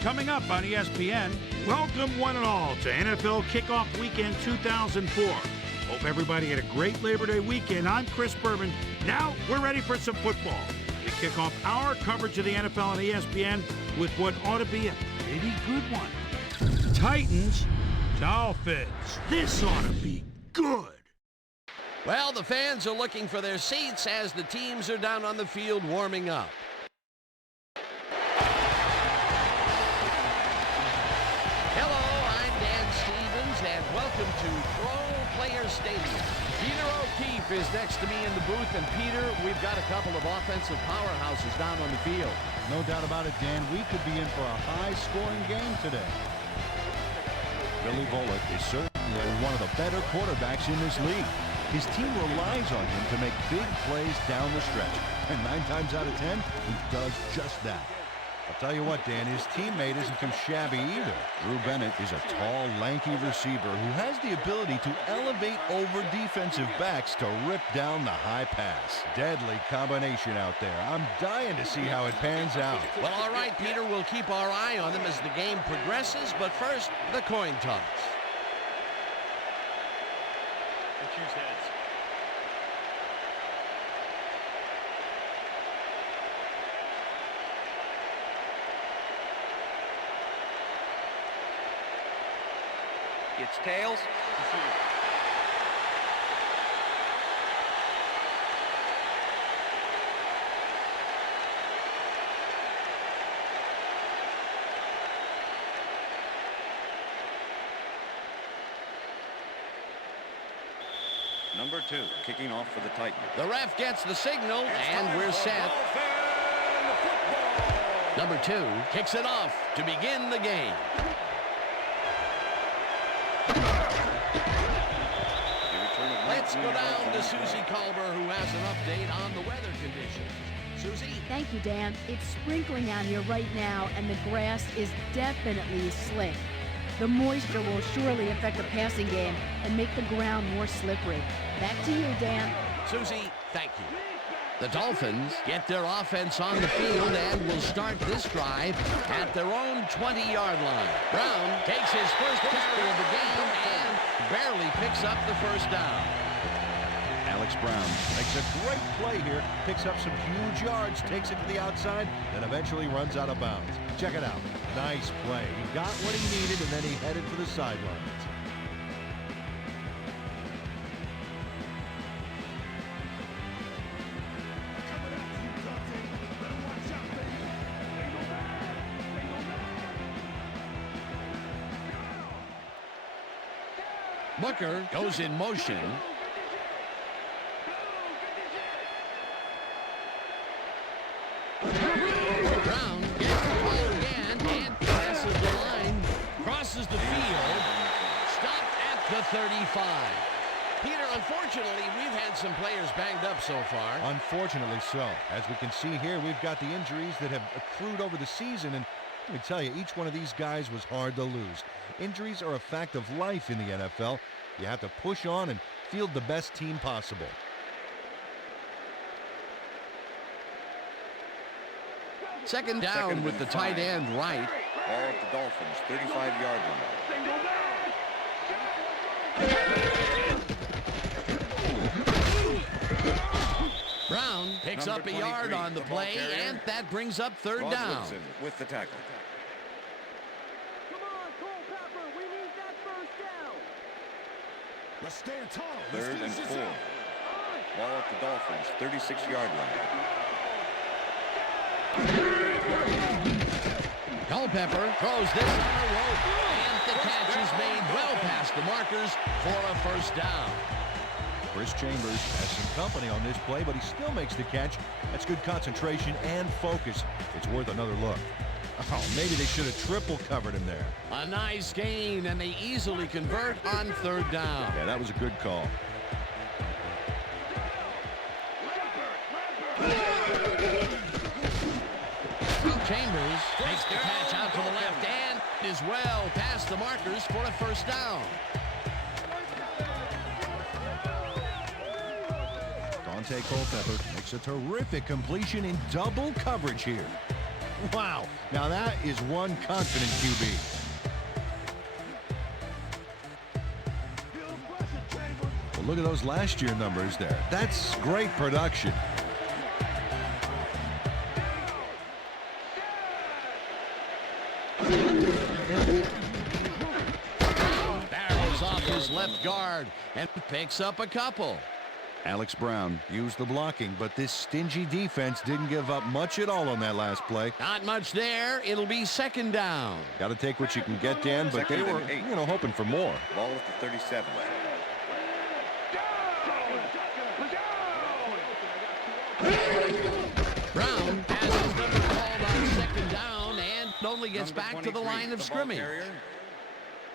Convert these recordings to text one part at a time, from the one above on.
coming up on ESPN. Welcome one and all to NFL Kickoff Weekend 2004. Hope everybody had a great Labor Day weekend. I'm Chris Berman. Now we're ready for some football. We kick off our coverage of the NFL on ESPN with what ought to be a pretty good one. Titans, Dolphins. This ought to be good. Well, the fans are looking for their seats as the teams are down on the field warming up. Hello, I'm Dan Stevens, and welcome to Pro Player Stadium. Peter O'Keefe is next to me in the booth, and Peter, we've got a couple of offensive powerhouses down on the field. No doubt about it, Dan. We could be in for a high-scoring game today. Billy Volek is certainly one of the better quarterbacks in this league. His team relies on him to make big plays down the stretch. And 9 times out of 10, he does just that. I'll tell you what, Dan, his teammate isn't too shabby either. Drew Bennett is a tall, lanky receiver who has the ability to elevate over defensive backs to rip down the high pass. Deadly combination out there. I'm dying to see how it pans out. Well, all right, Peter, we'll keep our eye on them as the game progresses, but first, the coin toss. Choose heads. It's tails. Number 2, kicking off for the Titans. The ref gets the signal, and we're set. Number 2 kicks it off to begin the game. Let's go down to Susie Culver, who has an update on the weather conditions. Susie? Thank you, Dan. It's sprinkling out here right now, and the grass is definitely slick. The moisture will surely affect the passing game and make the ground more slippery. Back to you, Dan. Susie, thank you. The Dolphins get their offense on the field and will start this drive at their own 20-yard line. Brown takes his first carry of the game and barely picks up the first down. Alex Brown makes a great play here, picks up some huge yards, takes it to the outside, and eventually runs out of bounds. Check it out. Nice play. He got what he needed, and then he headed for the sidelines. Booker goes in motion. Brown gets the ball again and passes the line, crosses the field, stopped at the 35. Peter, unfortunately, we've had some players banged up so far. Unfortunately so. As we can see here, we've got the injuries that have accrued over the season, and let me tell you, each one of these guys was hard to lose. Injuries are a fact of life in the NFL. You have to push on and field the best team possible. Second down with the tight end right. Ball at the Dolphins, 35-yard line. Brown picks up a yard on the play, and that brings up third down. With the tackle. Come on, Culpepper, we need that first down. Let's stand tall. Third and 4. Ball at the Dolphins, 36-yard line. Culpepper throws this on a rope, and the catch is made well past the markers for a first down. Chris Chambers has some company on this play, but he still makes the catch. That's good concentration and focus. It's worth another look. Oh, maybe they should have triple covered him there. A nice gain, and they easily convert on third down. Yeah, that was a good call. Chambers makes the catch out to the left and is well past the markers for a first down. Dante Culpepper makes a terrific completion in double coverage here. Wow, now that is one confident QB. Well, look at those last year numbers there. That's great production. Barrels off his left guard and picks up a couple. Alex Brown used the blocking, but this stingy defense didn't give up much at all on that last play. Not much there. It'll be second down. Got to take what you can get, Dan, but they were, hoping for more. Ball at the 37. Brown has his number called on second down and only gets back to the line of scrimmage.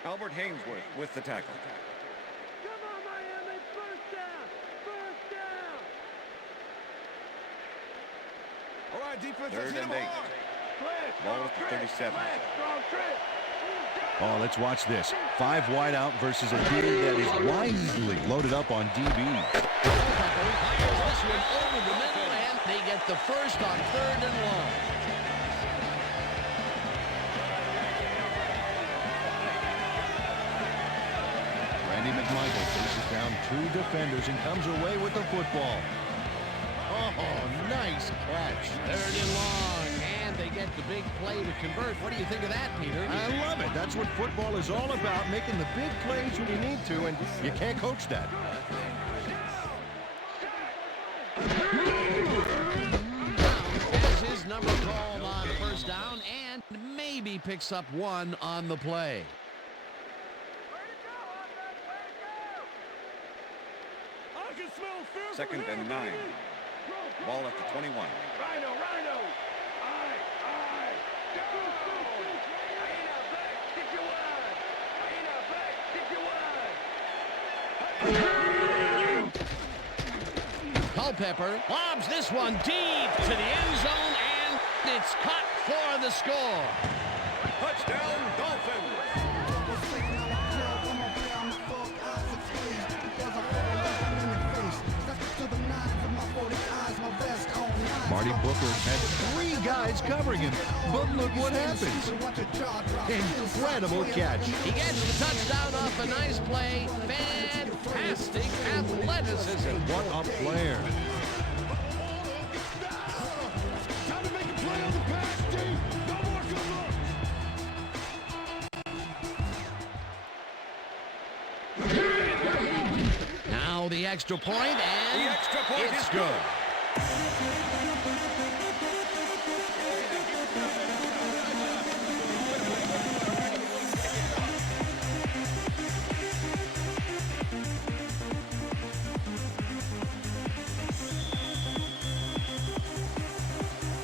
Albert Hainsworth with the tackle. Come on, Miami, first down! First down! All right, defense, Third and 8. Ball at the 37. Oh, let's watch this. 5 wide out versus a D that is widely loaded up on DB. Fires this one over the middle, and they get the first on third and long. Randy McMichael faces down 2 defenders and comes away with the football. Oh, nice catch. Third and long, and they get the big play to convert. What do you think of that, Peter? I love it. That's what football is all about, making the big plays when you need to, and you can't coach that. Has his number called on first down and maybe picks up 1 on the play. Second and 9. Ball at the 21. Rhino. Culpepper lobs this one deep to the end zone, and it's caught for the score. Touchdown, Dolphins. Marty Booker had 3 guys covering him, but look what happens. Incredible catch. He gets the touchdown off a nice play. Fantastic athleticism. What a player. Time to make a play on the pass, D. No more good luck. Now the extra point, and The extra point it's is good.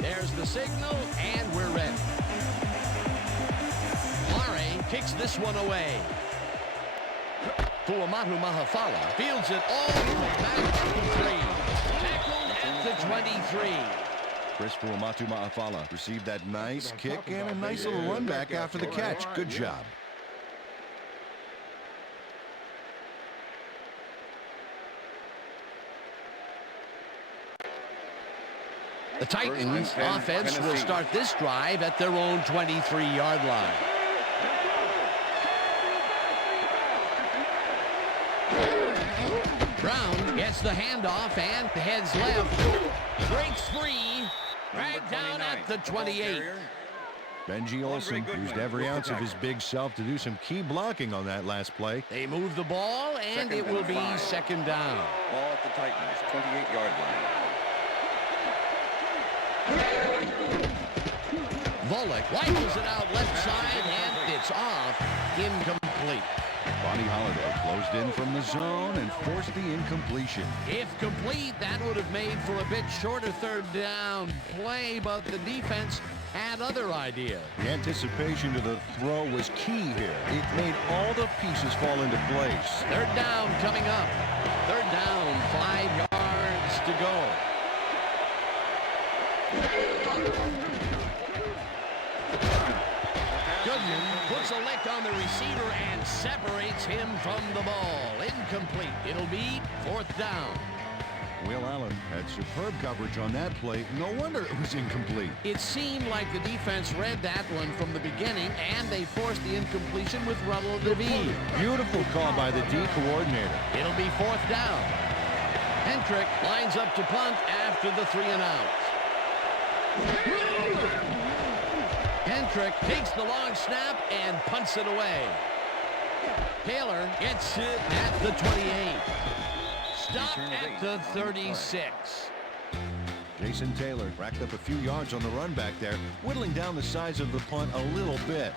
There's the signal, and we're ready. Mare kicks this one away. Fuamatu Mahafala fields it all the way back to the 3. Tackled at the 23. Chris Fuamatu Ma'afala received that nice kick and a nice little run back after the catch. Good job. The Titans offense will start this drive at their own 23-yard line. Brown gets the handoff and heads left. Breaks free. Right down at the 28. Benji Olsen used every ounce of his big self to do some key blocking on that last play. They move the ball, and it will be second down. Ball at the Titans, 28-yard line. Volek rifles it out left side, and it's off. Incomplete. Bonnie Holiday closed in from the zone and forced the incompletion. If complete, that would have made for a bit shorter third down play, but the defense had other ideas. The anticipation to the throw was key here. It made all the pieces fall into place. Third down coming up. Third down, 5 yards to go. Goodman puts a lick on the receiver and separates him from the ball. Incomplete. It'll be fourth down. Will Allen had superb coverage on that play. No wonder it was incomplete. It seemed like the defense read that one from the beginning, and they forced the incompletion with relative ease. Beautiful call by the D coordinator. It'll be 4th down. Hendrick lines up to punt after the 3 and out. Hendrick takes the long snap and punts it away. Taylor gets it at the 28. Stop at the 36. Jason Taylor racked up a few yards on the run back there, whittling down the size of the punt a little bit.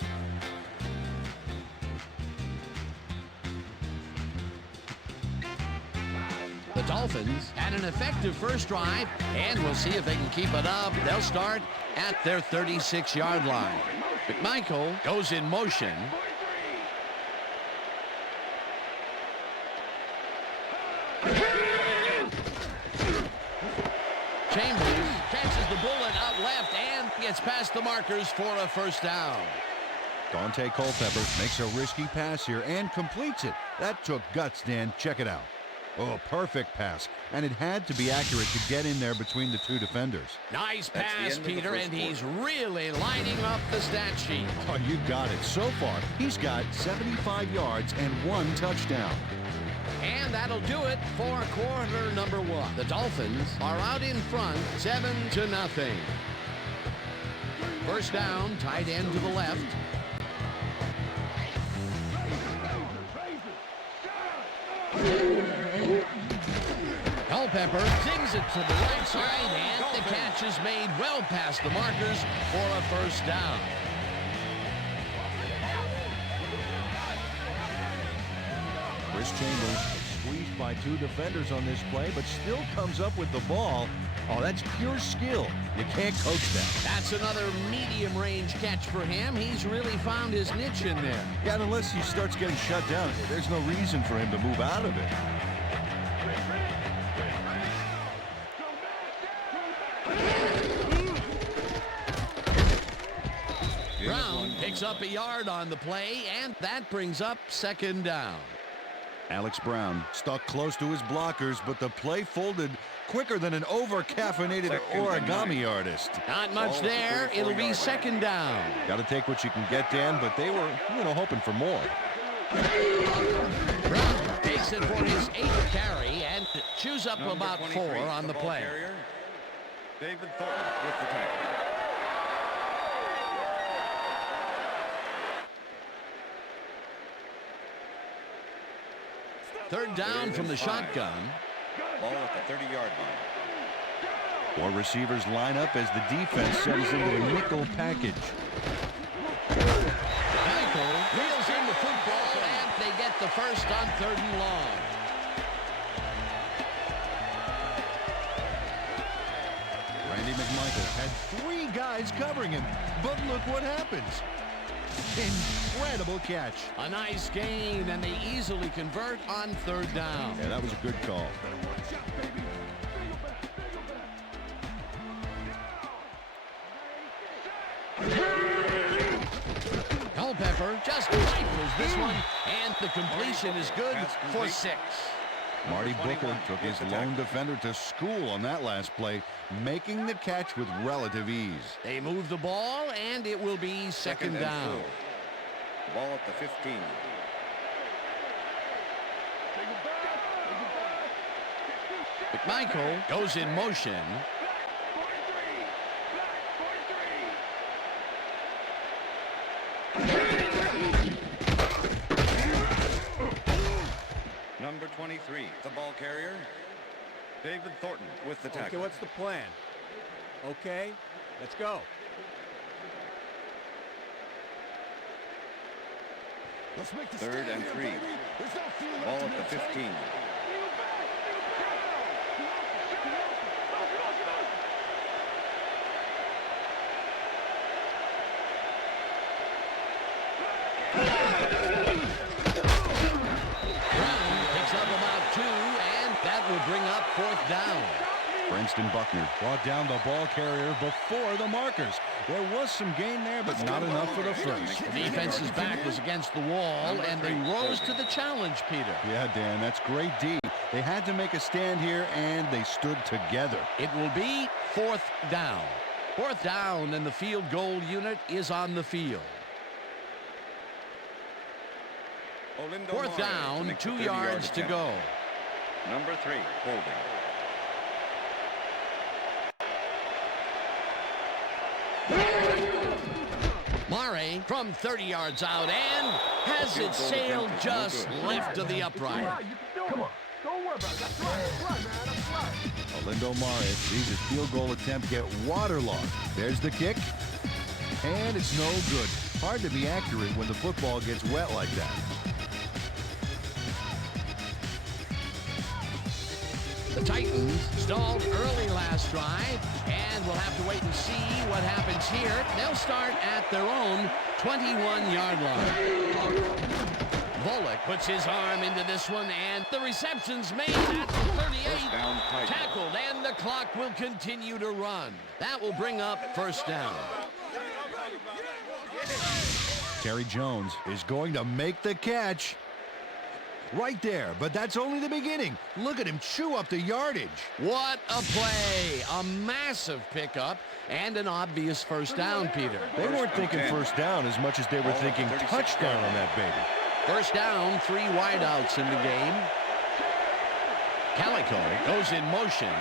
The Dolphins had an effective first drive, and we'll see if they can keep it up. They'll start at their 36-yard line. McMichael goes in motion. Chambers catches the bullet out left and gets past the markers for a 1st down. Dante Culpepper makes a risky pass here and completes it. That took guts, Dan. Check it out. Oh, perfect pass. And it had to be accurate to get in there between the 2 defenders. Nice pass, Peter, and he's really lining up the stat sheet. Oh, you got it. So far, he's got 75 yards and 1 touchdown. And that'll do it for quarter number 1. The Dolphins are out in front, 7-0. 1st down, tight end to the left. Culpepper zigs it to the right side, and the catch is made well past the markers for a 1st down. Chris Chambers squeezed by 2 defenders on this play, but still comes up with the ball. Oh, that's pure skill. You can't coach that. That's another medium-range catch for him. He's really found his niche in there. Yeah, and unless he starts getting shut down, there's no reason for him to move out of it. Brown picks up a yard on the play, and that brings up 2nd down. Alex Brown stuck close to his blockers, but the play folded quicker than an over-caffeinated origami artist. Not much there. It'll be 2nd down. Got to take what you can get, Dan, but they were, hoping for more. Brown takes it for his 8th carry and chews up about 4 on the play. David Thornton with the tackle. Third down from the shotgun. Ball at the 30-yard line. 4 receivers line up as the defense settles into a nickel package. Michael reels in the football, and they get the first on 3rd and long. Randy McMichael had 3 guys covering him, but look what happens. Incredible catch. A nice gain, and they easily convert on 3rd down. Yeah, that was a good call. Culpepper just rifles this one, and the completion is good for 6. Marty Booker took his lone defender to school on that last play, making the catch with relative ease. They move the ball, and it will be 2nd down. Ball at the 15. McMichael goes in motion. Number 23, the ball carrier, David Thornton with the tackle. Okay, what's the plan? Okay, let's go. Let's make the 3rd and 3. Ball at the 15. Brown picks up about 2, and that will bring up 4th down. Princeton Buckner brought down the ball carrier before the markers. There was some gain there, but not enough for the first. The defense's back was against the wall, and they rose to the challenge, Peter. Yeah, Dan, that's great D. They had to make a stand here, and they stood together. It will be 4th down. 4th down, and the field goal unit is on the field. 4th down, 2 yards to go. Number 3, holding. Murray from 30 yards out and has it sailed just left of the upright. Come on. Don't worry about it. That's right, man. That's right. Olindo Mare sees his field goal attempt get waterlogged. There's the kick. And it's no good. Hard to be accurate when the football gets wet like that. The Titans stalled early last drive, and we'll have to wait and see what happens here. They'll start at their own 21-yard line. Bullock puts his arm into this one, and the reception's made at the 38. Tackled, and the clock will continue to run. That will bring up 1st down. Terry Jones is going to make the catch. Right there, but that's only the beginning. Look at him chew up the yardage. What a play. A massive pickup and an obvious 1st down, Peter. They weren't thinking 1st down as much as they were thinking touchdown on that baby. 1st down, 3 wideouts in the game. Calico goes in motion.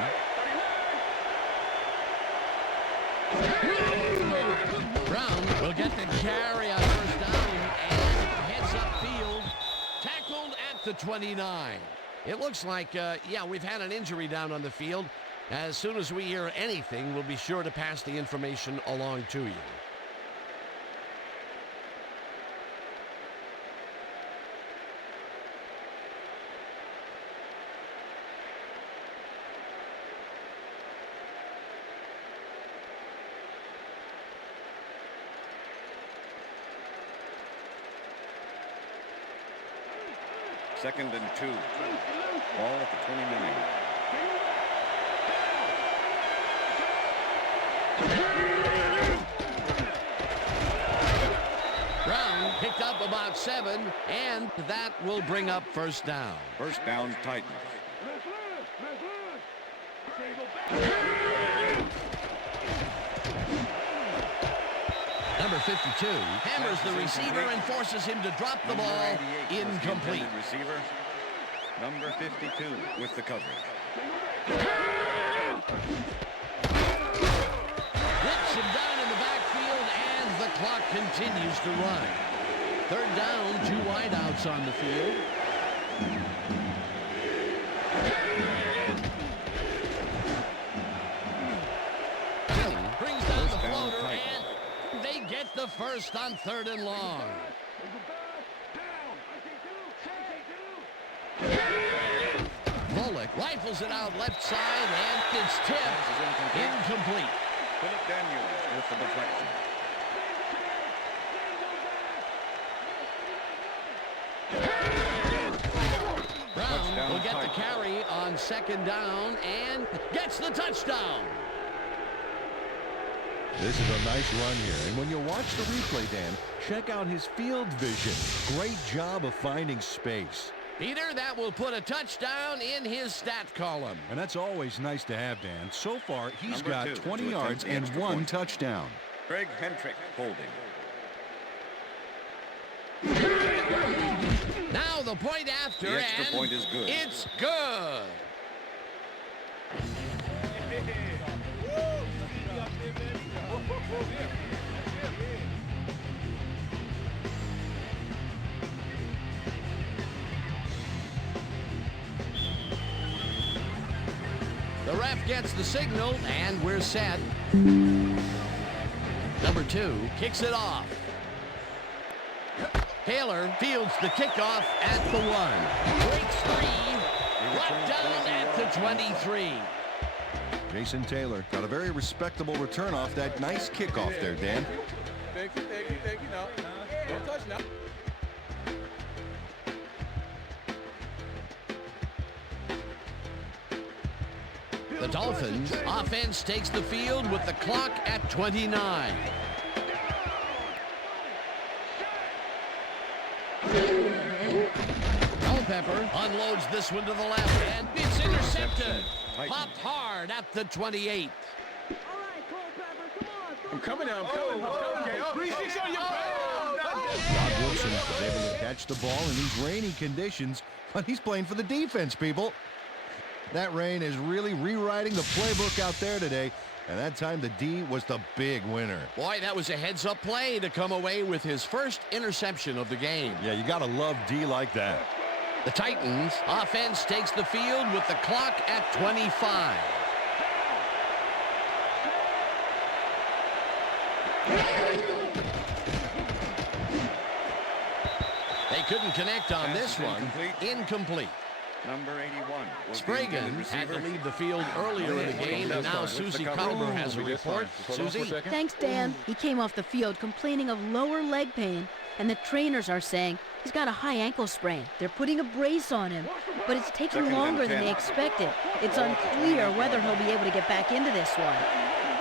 Brown will get the carry on 1st down and heads upfield. Tackled at the 29. It looks like, yeah, we've had an injury down on the field. As soon as we hear anything, we'll be sure to pass the information along to you. Second and 2. Ball at the 29. Brown picked up about 7, and that will bring up 1st down. 1st down, Titans. Number 52 hammers the receiver and forces him to drop the ball. Incomplete. Receiver. Number 52 with the coverage. Hits him down in the backfield, and the clock continues to run. 3rd down, 2 wideouts on the field. Brings down the floater, and they get the first on 3rd and long. Bullock rifles it out left side, and it's tipped. Incomplete. Philip Daniels with the deflection. Brown will get the carry on 2nd down and gets the touchdown. This is a nice run here, and when you watch the replay, Dan, check out his field vision. Great job of finding space. Peter, that will put a touchdown in his stat column. And that's always nice to have, Dan. So far, he's got 2 20 to yards and attempt 1 point. touchdown. Greg Hentrick holding. Now the point after, The extra and point is good. It's good. The ref gets the signal, and we're set. Number 2 kicks it off. Taylor fields the kickoff at the 1. Breaks free. Brought down at the 23. Jason Taylor got a very respectable return off that nice kickoff there, Dan. Thank you. No. Don't touch now. The Dolphins offense takes the field with the clock at 29. Culpepper unloads this one to the left, and it's intercepted. Popped hard at the 28. All right, Culpepper, come on. I'm coming now. I'm coming. Rod Wilson was able to catch the ball in these rainy conditions, but he's playing for the defense, people. That rain is really rewriting the playbook out there today, and that time the D was the big winner. Boy, that was a heads-up play to come away with his first interception of the game. Yeah, you got to love D like that. The Titans offense takes the field with the clock at 25. They couldn't connect on this one. Incomplete. Number 81. Spragan had to leave the field earlier in the game, and now Susie Cutler has a report. Susie? Thanks, Dan. He came off the field complaining of lower leg pain, and the trainers are saying he's got a high ankle sprain. They're putting a brace on him, but it's taking longer than they expected. It's unclear whether he'll be able to get back into this one.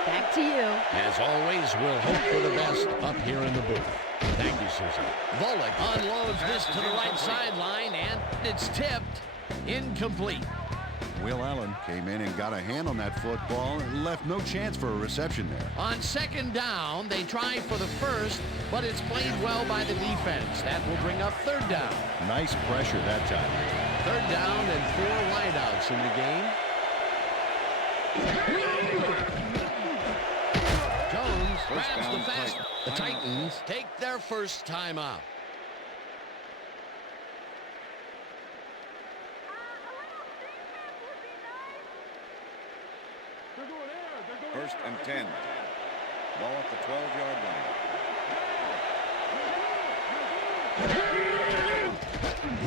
Back to you. As always, we'll hope for the best up here in the booth. Thank you, Susie. Volek unloads this to the right sideline, and it's tipped. Incomplete. Will Allen came in and got a hand on that football and left no chance for a reception there. On second down, they try for the first, but it's played well by the defense. That will bring up third down. Nice pressure that time. Third down and 4 wideouts in the game. Jones grabs the fast. The Titans take their first time out. First and 10. Ball at the 12-yard line.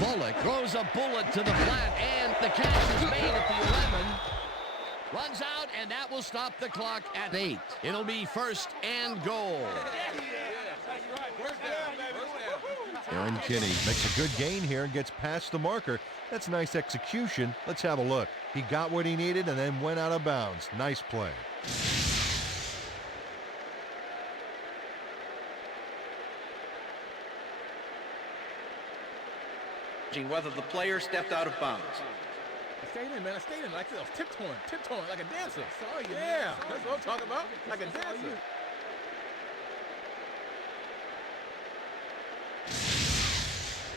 Volek throws a bullet to the flat, and the catch is made at the 11. Runs out, and that will stop the clock at 8. It'll be first and goal. Aaron Kinney makes a good gain here and gets past the marker. That's nice execution. Let's have a look. He got what he needed and then went out of bounds. Nice play. Whether the player stepped out of bounds. I stayed in, man. I stayed in like this. I was tiptoeing like a dancer. Sorry, yeah, that's what I'm talking about. Like a dancer.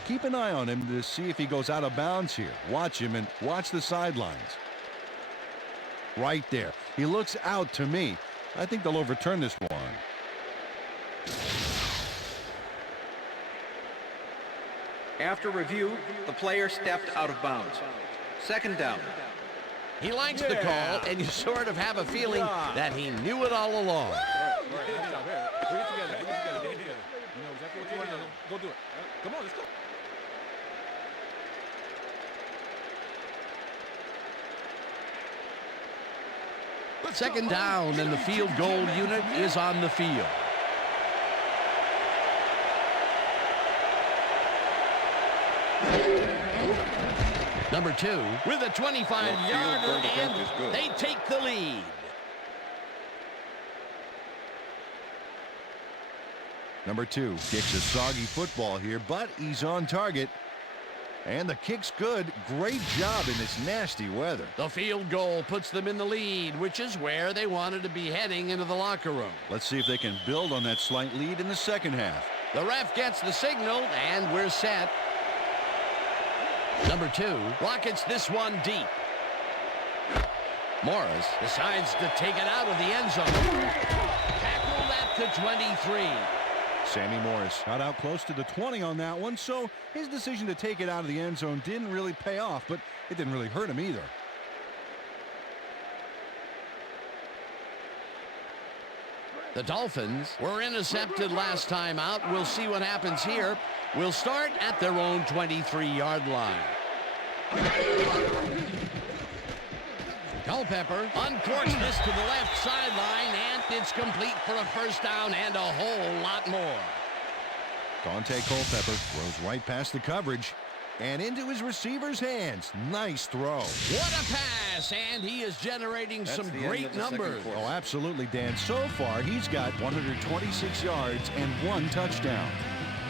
Keep an eye on him to see if he goes out of bounds here. Watch him and watch the sidelines. Right there. He looks out to me. I think they'll overturn this one. After review, the player stepped out of bounds. Second down. He likes the call, and you sort of have a feeling that he knew it all along. Bring it together. You know exactly what you want to do. Go do it. Come on, let's go. Second down, and the field goal unit is on the field. Number 2 with a 25-yarder, and they take the lead. Number 2 kicks a soggy football here, but he's on target. And the kick's good. Great job in this nasty weather. The field goal puts them in the lead, which is where they wanted to be heading into the locker room. Let's see if they can build on that slight lead in the second half. The ref gets the signal, and we're set. Number 2 rockets this one deep. Morris decides to take it out of the end zone. Tackled at the 23. Sammy Morris got out close to the 20 on that one, so his decision to take it out of the end zone didn't really pay off, but it didn't really hurt him either. The Dolphins were intercepted last time out. We'll see what happens here. We'll start at their own 23-yard line. Culpepper uncorks this to the left sideline, and it's complete for a first down and a whole lot more. Dante Culpepper throws right past the coverage and into his receiver's hands. Nice throw. What a pass Yes, and he is generating That's some the end great of the second numbers. quarter. Oh, absolutely, Dan. So far, he's got 126 yards and 1 touchdown.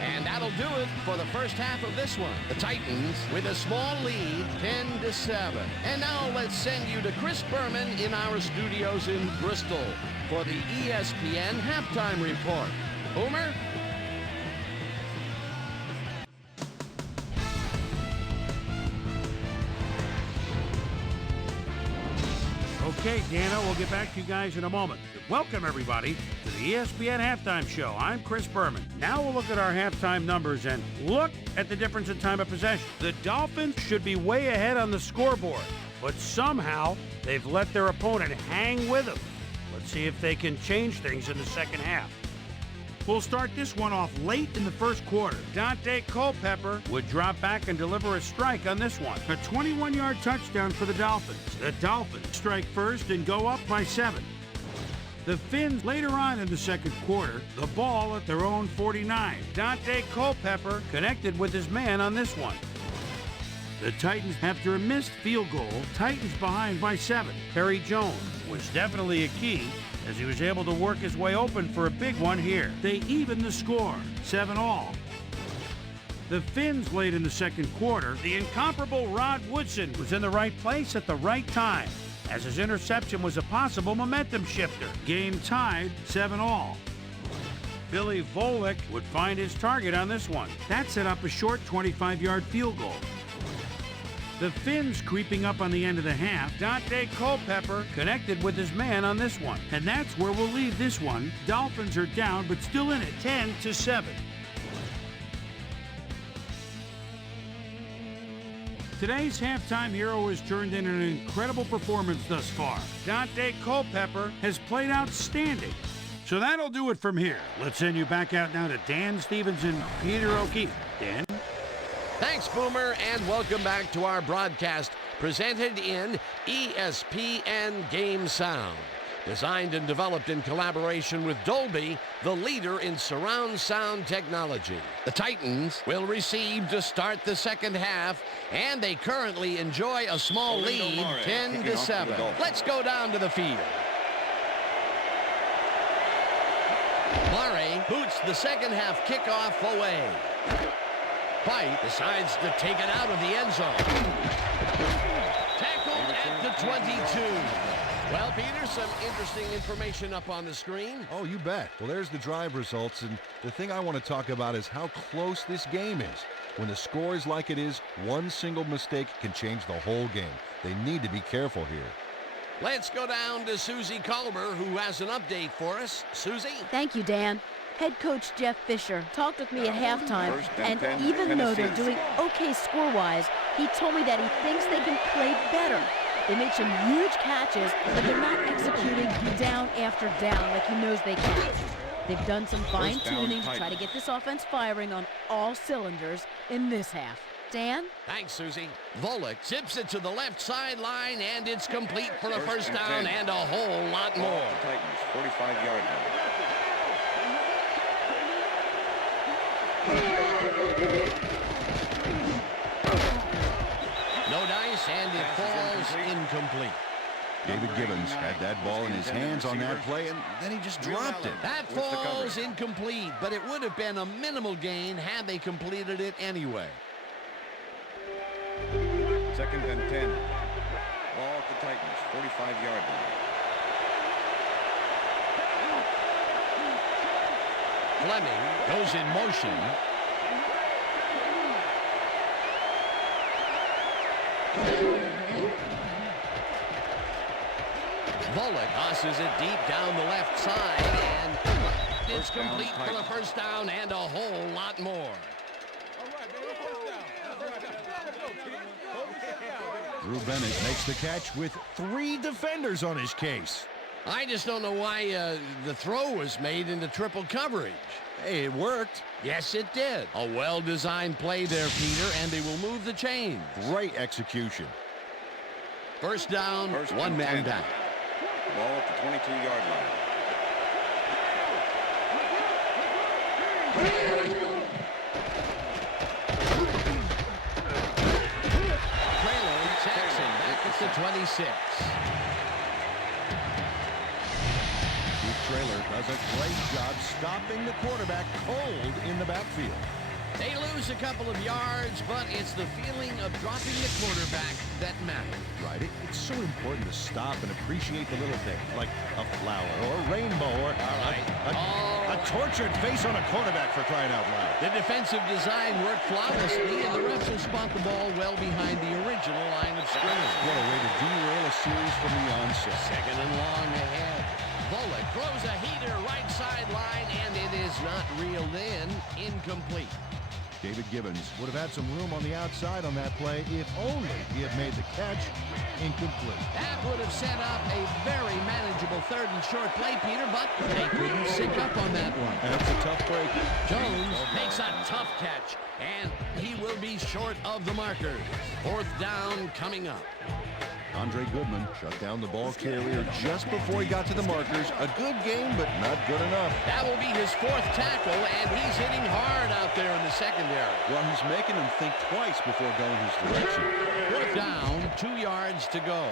And that'll do it for the first half of this one. The Titans with a small lead, 10-7. And now let's send you to Chris Berman in our studios in Bristol for the ESPN halftime report. Boomer? Okay, Dana, we'll get back to you guys in a moment. Welcome, everybody, to the ESPN Halftime Show. I'm Chris Berman. Now we'll look at our halftime numbers and look at the difference in time of possession. The Dolphins should be way ahead on the scoreboard, but somehow they've let their opponent hang with them. Let's see if they can change things in the second half. We'll start this one off late in the first quarter. Dante Culpepper would drop back and deliver a strike on this one. A 21-yard touchdown for the Dolphins. The Dolphins strike first and go up by 7. The Finns later on in the second quarter, the ball at their own 49. Dante Culpepper connected with his man on this one. The Titans, after a missed field goal, Titans behind by 7. Perry Jones was definitely a key as he was able to work his way open for a big one here. They even the score, 7-all. The Finns late in the second quarter, the incomparable Rod Woodson was in the right place at the right time, as his interception was a possible momentum shifter. Game tied, 7-all. Billy Volek would find his target on this one. That set up a short 25-yard field goal. The Finns creeping up on the end of the half. Dante Culpepper connected with his man on this one. And that's where we'll leave this one. Dolphins are down, but still in it, 10-7. Today's halftime hero has turned in an incredible performance thus far. Dante Culpepper has played outstanding. So that'll do it from here. Let's send you back out now to Dan Stevens and Peter O'Keefe. Dan? Thanks, Boomer, and welcome back to our broadcast presented in ESPN Game Sound. Designed and developed in collaboration with Dolby, the leader in surround sound technology. The Titans will receive to start the second half, and they currently enjoy a small lead, 10-7. Let's go down to the field. Murray boots the second half kickoff away. White decides to take it out of the end zone. Tackled at the 22. Well, Peter, some interesting information up on the screen. Oh, you bet. Well, there's the drive results, and the thing I want to talk about is how close this game is. When the score is like it is, one single mistake can change the whole game. They need to be careful here. Let's go down to Susie Culber, who has an update for us. Susie? Thank you, Dan. Head coach Jeff Fisher talked with me at halftime, and 10, even though they're Tennessee. doing okay score-wise, he told me that he thinks they can play better. They made some huge catches, but they're not executing down after down like he knows they can. They've done some fine-tuning to try to get this offense firing on all cylinders in this half. Dan? Thanks, Susie. Volek zips it to the left sideline, and it's complete for a first and down 10. and a whole lot more. Titans, 45-yard line. No dice, and it falls incomplete. David Gibbons had that ball in his hands on that play, and then he just dropped it. That falls incomplete, but it would have been a minimal gain had they completed it anyway. 2nd and 10. Ball at the Titans, 45-yard line. Fleming goes in motion. Volek tosses it deep down the left side, and it's complete for a first down and a whole lot more. Drew Bennett makes the catch with 3 defenders on his case. I just don't know why the throw was made into triple coverage. Hey, it worked. Yes, it did. A well-designed play there, Peter, and they will move the chains. Great execution. First down, First one and man 10. down. Ball at the 22-yard line. Traylon Jackson back at the 26. Trailer does a great job stopping the quarterback cold in the backfield. They lose a couple of yards, but it's the feeling of dropping the quarterback that matters. Right. It's so important to stop and appreciate the little things, like a flower or a rainbow or a tortured face on a quarterback, for crying out loud. The defensive design worked flawlessly, and the refs will spot the ball well behind the original line of scrimmage. What a way to derail a series from the onset. Second and long ahead. Bullock throws a heater right sideline, and it is not reeled in. Incomplete. David Gibbons would have had some room on the outside on that play if only he had made the catch. Incomplete. That would have set up a very manageable third and short play, Peter, but they couldn't sync up on that one. That's a tough break. Jones makes a tough catch, and he will be short of the markers. Fourth down coming up. Andre Goodman shut down the ball carrier just before he got to the markers. A good game, but not good enough. That will be his fourth tackle, and he's hitting hard out there in the secondary. Well, he's making him think twice before going his direction. Fourth down, 2 yards to go.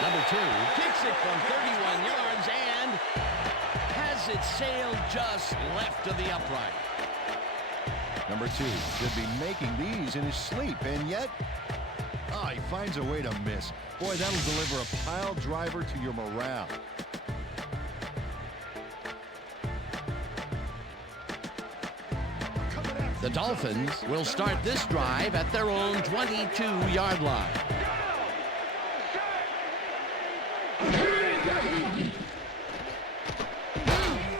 Number 2 kicks it from 31 yards and has it sailed just left of the upright. Number 2 should be making these in his sleep, and yet he finds a way to miss. Boy, that'll deliver a pile driver to your morale. The Dolphins will start this drive at their own 22-yard line.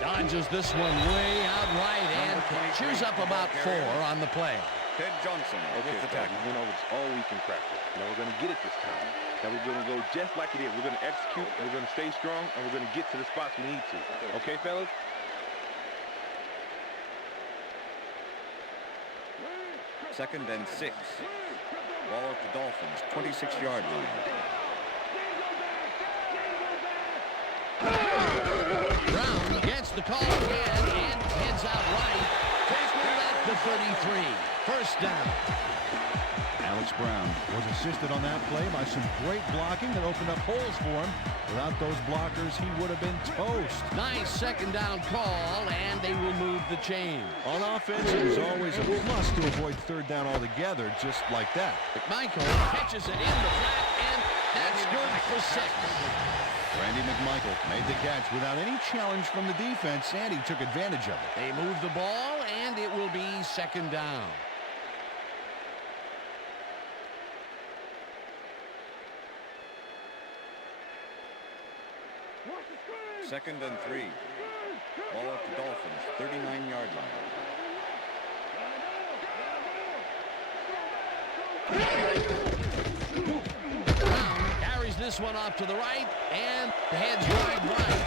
Dodges this one way out right and chews up about 4 on the play. Ted Johnson with the tackle. We went over this all week in practice. Now we're going to get it this time. Now we're going to go just like it is. We're going to execute, and we're going to stay strong, and we're going to get to the spots we need to. Okay, fellas? Second and 6. Ball at the Dolphins, 26-yard line. Brown gets the call again and heads out right. Tackle at the 33. First down. Alex Brown was assisted on that play by some great blocking that opened up holes for him. Without those blockers, he would have been toast. Nice second down call, and they will move the chain. On offense, it was always a plus to avoid third down altogether, just like that. McMichael catches it in the flat, and that's good for 6. Randy McMichael made the catch without any challenge from the defense, and he took advantage of it. They move the ball, and it will be second down. Second and 3. Ball at the Dolphins, 39-yard line. Brown carries this one off to the right and heads wide right.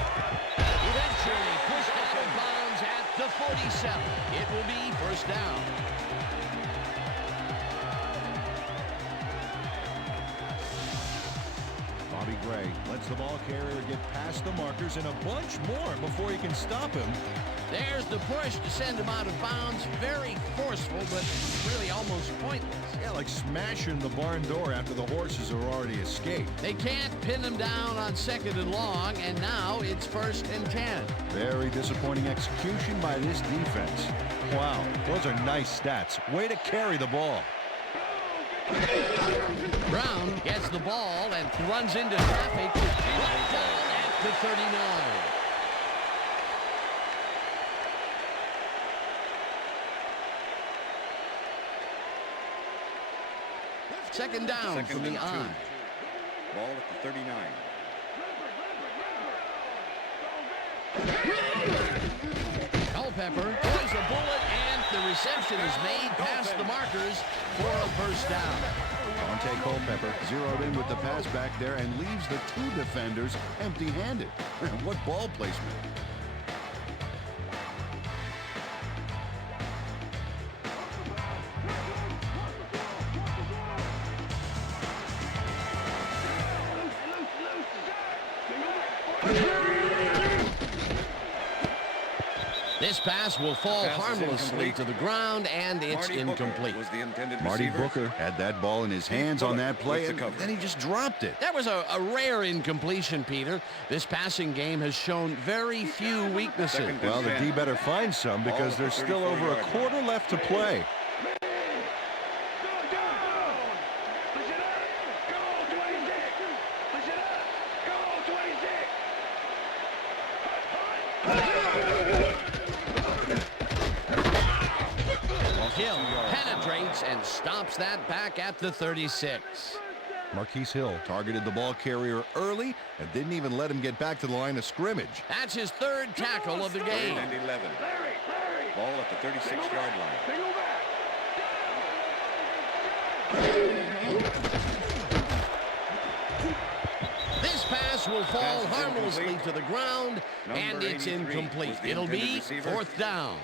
Eventually pushed out of bounds at the 47. It will be first down. Bobby Gray lets the ball carrier get past the markers and a bunch more before he can stop him. There's the push to send him out of bounds. Very forceful, but really almost pointless. Yeah, like smashing the barn door after the horses are already escaped. They can't pin him down on second and long, and now it's first and 10. Very disappointing execution by this defense. Wow, those are nice stats. Way to carry the ball. Brown gets the ball and runs into traffic right down at the 39. Second down from the I. Ball at the 39. Culpepper throws a bullet, and the reception is made past the markers for a first down. Dante Culpepper zeroed in with the pass back there and leaves the 2 defenders empty-handed. What ball placement. This pass will fall harmlessly to the ground, and it's incomplete. Was the intended Marty receiver. Booker had that ball in his hands on that play, and then he just dropped it. That was a rare incompletion, Peter. This passing game has shown very few weaknesses. Well, the D better find some because there's still over a quarter left to play. Hill penetrates and stops that back at the 36. Marquise Hill targeted the ball carrier early and didn't even let him get back to the line of scrimmage. That's his third tackle of the game. 3rd and 11. Ball at the 36-yard line. This pass will fall harmlessly to the ground, and it's incomplete. It'll be 4th down.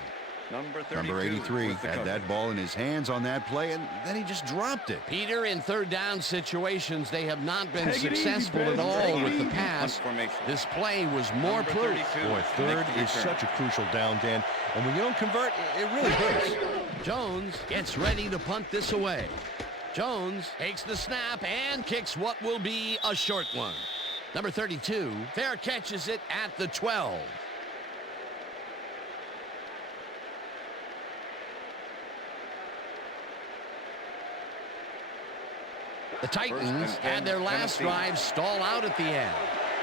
Number Number 83 had that ball in his hands on that play, and then he just dropped it. Peter, in 3rd down situations, they have not been successful at all with the pass. This play was more proof. Boy, 3rd is such a crucial down, Dan, and when you don't convert, it really hurts. Jones gets ready to punt this away. Jones takes the snap and kicks what will be a short one. Number 32 fair catches it at the 12. The Titans had their last drive stall out at the end.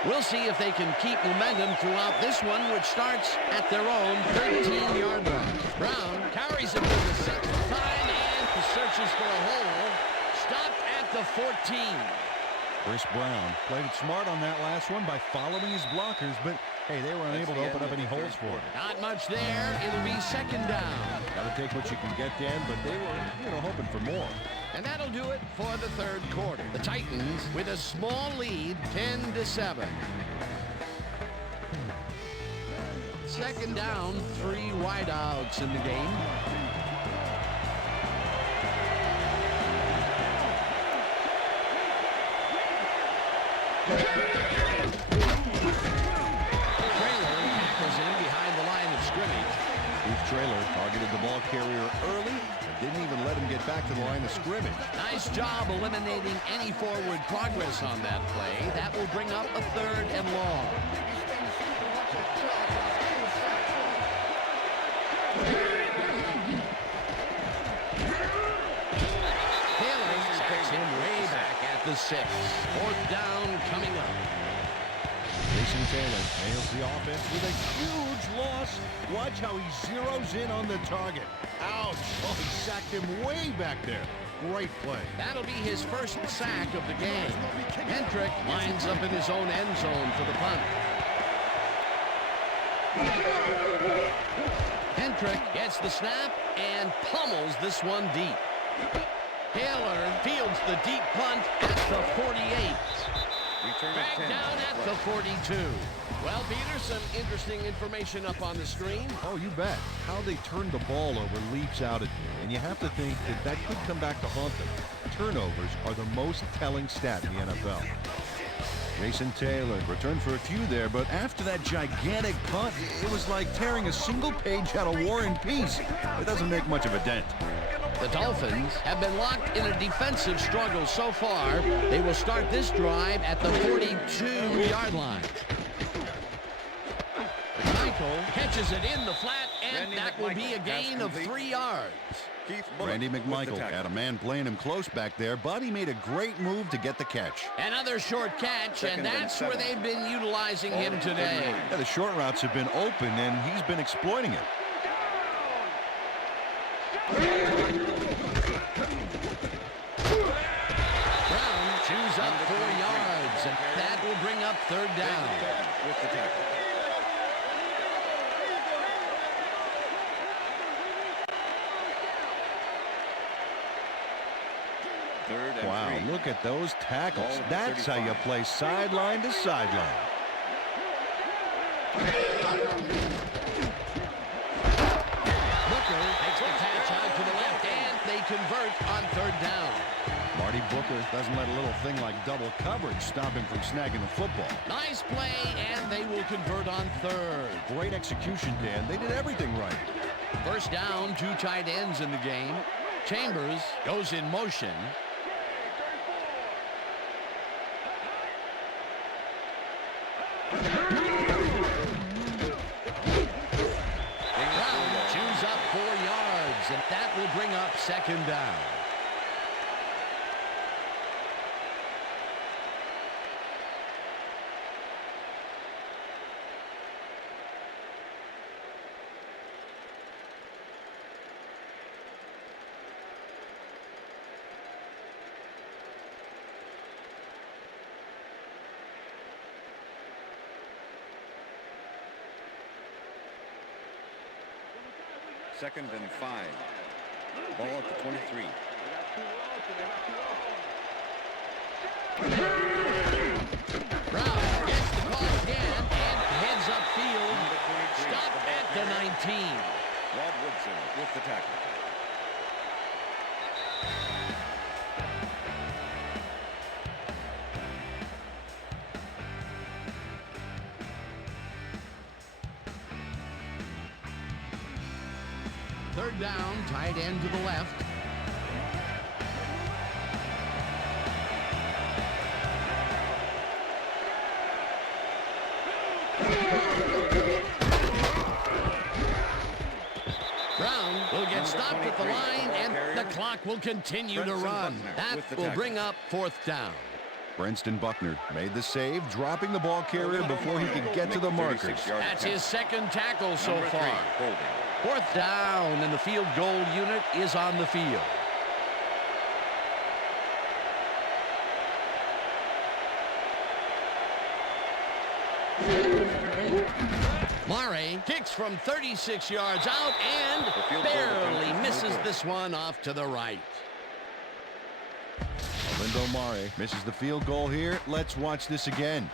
We'll see if they can keep momentum throughout this one, which starts at their own 13-yard line. Brown carries it for the 6th time and searches for a hole. Stopped at the 14. Chris Brown played it smart on that last one by following his blockers, but hey, they were unable to open up any holes for him. Not much there. It'll be 2nd down. Got to take what you can get, Dan, but they were, hoping for more. And that'll do it for the 3rd quarter. The Titans with a small lead, 10-7. 2nd down, 3 wideouts in the game. Trailer tackles in behind the line of scrimmage. Keith Traylor targeted the ball carrier early and didn't even let him get back to the line of scrimmage. Nice job eliminating any forward progress on that play. That will bring up a 3rd and long. Taylor sacks him way back at the 6. 4th down coming up. Jason Taylor nails the offense with a huge loss. Watch how he zeroes in on the target. Ouch! Oh, he sacked him way back there. Great play. That'll be his first sack of the game. Hendrick lines up in his own end zone for the punt. Hendrick gets the snap and pummels this one deep. Taylor fields the deep punt at the 48. Back down at the 42. Well, Peter, some interesting information up on the screen. Oh, you bet. How they turned the ball over leaps out at you, and you have to think that could come back to haunt them. Turnovers are the most telling stat in the NFL. Jason Taylor returned for a few there, but after that gigantic punt, it was like tearing a single page out of War and Peace. It doesn't make much of a dent. The Dolphins have been locked in a defensive struggle so far. They will start this drive at the 42-yard line. Michael catches it in the flat, and that will be a gain of 3 yards. Randy McMichael had a man playing him close back there, but he made a great move to get the catch. Another short catch, and that's where they've been utilizing him today. Yeah, the short routes have been open, and he's been exploiting it. Brown chews up 4 yards, and that will bring up 3rd down. With the tackle. Wow, look at those tackles. That's how you play sideline to sideline. Booker takes the catch out to the left, and they convert on 3rd down. Marty Marty Booker doesn't let a little thing like double coverage stop him from snagging the football. Nice play, and they will convert on third. Great execution, Dan. They did everything right. First down, 2 tight ends in the game. Chambers goes in motion. Brown chews up 4 yards, and that will bring up second down. Second and 5. Ball at the 23. Brown gets the call again and heads upfield. Stop at the 19. Rod Woodson with the tackle. Third down, tight end to the left. Brown will get stopped at the line, and the clock will continue to run. That will bring up fourth down. Brenston Buckner made the save, dropping the ball carrier before he could get to the markers. That's his second tackle so far. Fourth down, and the field goal unit is on the field. Murray kicks from 36 yards out and barely misses this one off to the right. Lindo Mare misses the field goal here. Let's watch this again.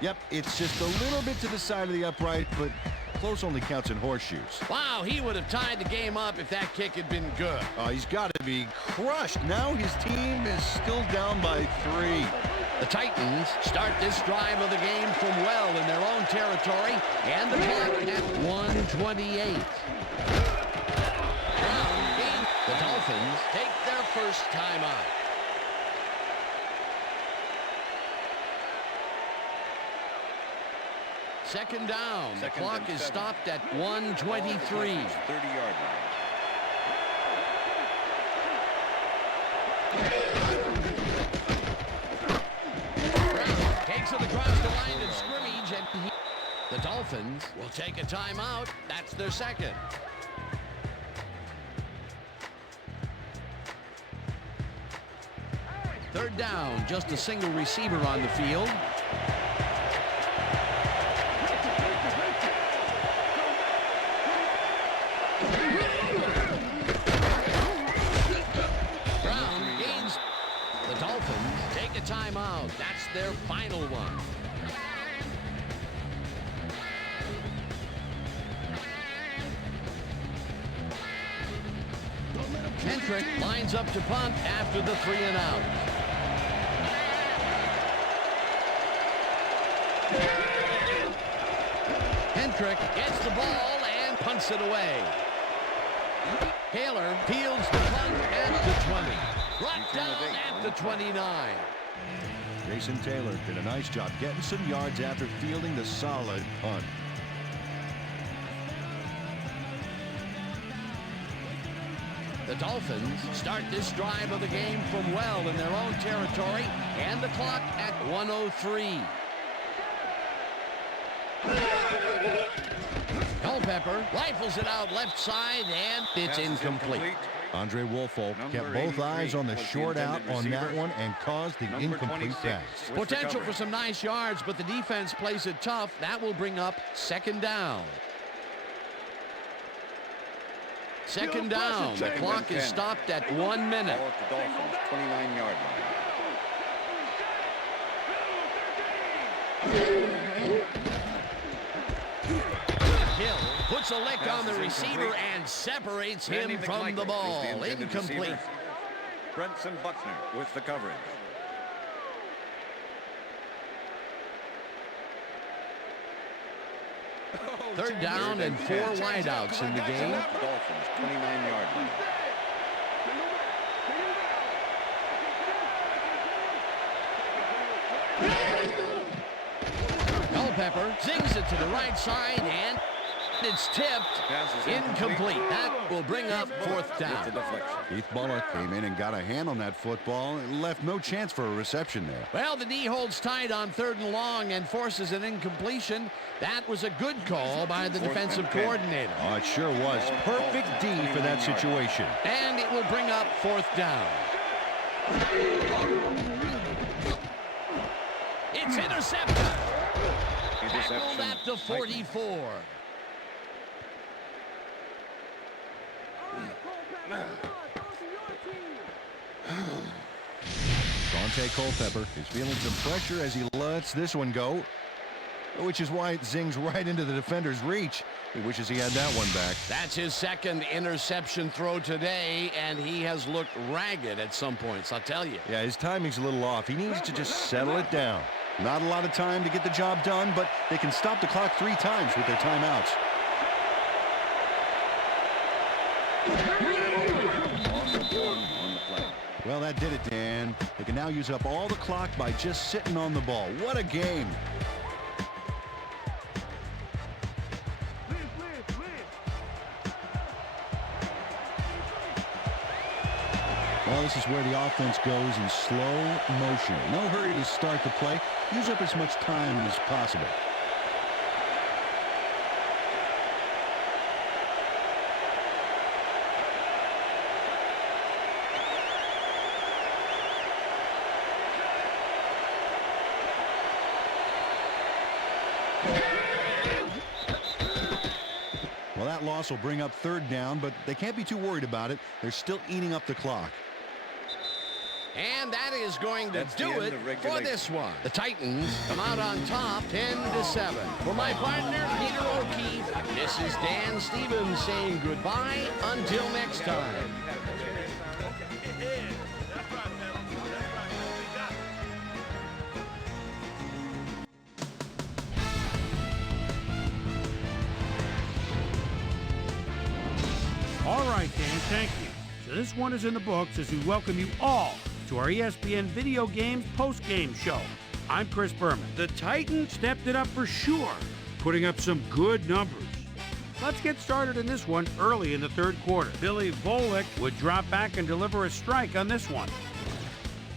Yep, it's just a little bit to the side of the upright, but close only counts in horseshoes. Wow, he would have tied the game up if that kick had been good. He's got to be crushed. Now his team is still down by 3. The Titans start this drive of the game from well in their own territory, and the clock at 1:28. The Dolphins take their first timeout. Second down. The clock is stopped at 1:23. 30-yard line. Brown takes it across the line of scrimmage, and the Dolphins will take a timeout. That's their second. Third down, just a single receiver on the field. Brown gains. The Dolphins take a timeout. That's their final one. Kendrick lines up to punt after the 3 and out. Kendrick gets the ball and punts it away. Taylor fields the punt at the 20. Brought down at the 29. Jason Taylor did a nice job getting some yards after fielding the solid punt. The Dolphins start this drive of the game from well in their own territory, and the clock at 1:03. Culpepper rifles it out left side, and it's incomplete. Andre Woolfolk kept both eyes on the short out on that one and caused the incomplete pass. Potential for some nice yards, but the defense plays it tough. That will bring up second down. Second down. The clock is stopped at 1 minute. Ball at the Dolphins, 29-yard line. Hill puts a lick on the receiver and separates him from the ball. Incomplete. Brenson Buckner with the coverage. Third down and 4 wideouts in the game. Dolphins, 29-yard line. Culpepper zings it to the right side, and it's tipped. Incomplete. That will bring up 4th down. Keith Bullock came in and got a hand on that football and left no chance for a reception there. Well, the D holds tight on 3rd and long and forces an incompletion. That was a good call by the defensive coordinator. Oh, it sure was. Perfect D for that situation. And it will bring up 4th down. It's intercepted. Tackled at the 44. Dante Culpepper is feeling some pressure as he lets this one go, which is why it zings right into the defender's reach. He wishes he had that one back. That's his 2nd interception throw today, and he has looked ragged at some points, I'll tell you. Yeah, his timing's a little off. He needs to just settle it down. Not a lot of time to get the job done, but they can stop the clock 3 times with their timeouts. Well, that did it, Dan. They can now use up all the clock by just sitting on the ball. What a game. Well, this is where the offense goes in slow motion. No hurry to start the play. Use up as much time as possible. Well, that loss will bring up 3rd down, but they can't be too worried about it. They're still eating up the clock. And that is going to do it for this one. The Titans come out on top 10-7. For my partner, Peter O'Keefe, this is Dan Stevens saying goodbye until next time. All right, Dan, thank you. So this one is in the books as we welcome you all to our ESPN Video Games post-game show. I'm Chris Berman. The Titans stepped it up for sure, putting up some good numbers. Let's get started in this one early in the 3rd quarter. Billy Volek would drop back and deliver a strike on this one.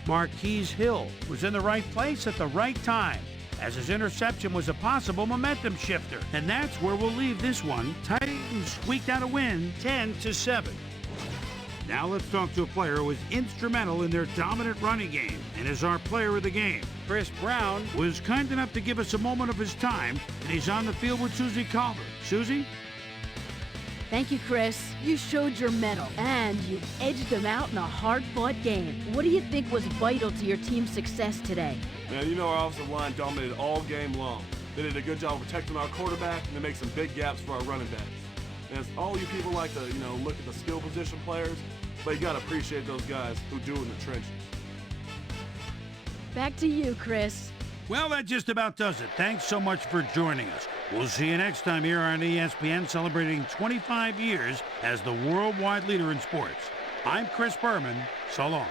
Marquise Hill was in the right place at the right time, as his interception was a possible momentum shifter. And that's where we'll leave this one. Titans squeaked out a win, 10-7. Now let's talk to a player who was instrumental in their dominant running game and is our player of the game. Chris Brown was kind enough to give us a moment of his time, and he's on the field with Susie Calvert. Susie? Thank you, Chris. You showed your mettle, and you edged them out in a hard-fought game. What do you think was vital to your team's success today? Man, you know our offensive line dominated all game long. They did a good job of protecting our quarterback, and they make some big gaps for our running backs. And all you people like to, look at the skill position players, but you got to appreciate those guys who do in the trenches. Back to you, Chris. Well, that just about does it. Thanks so much for joining us. We'll see you next time here on ESPN, celebrating 25 years as the worldwide leader in sports. I'm Chris Berman. So long.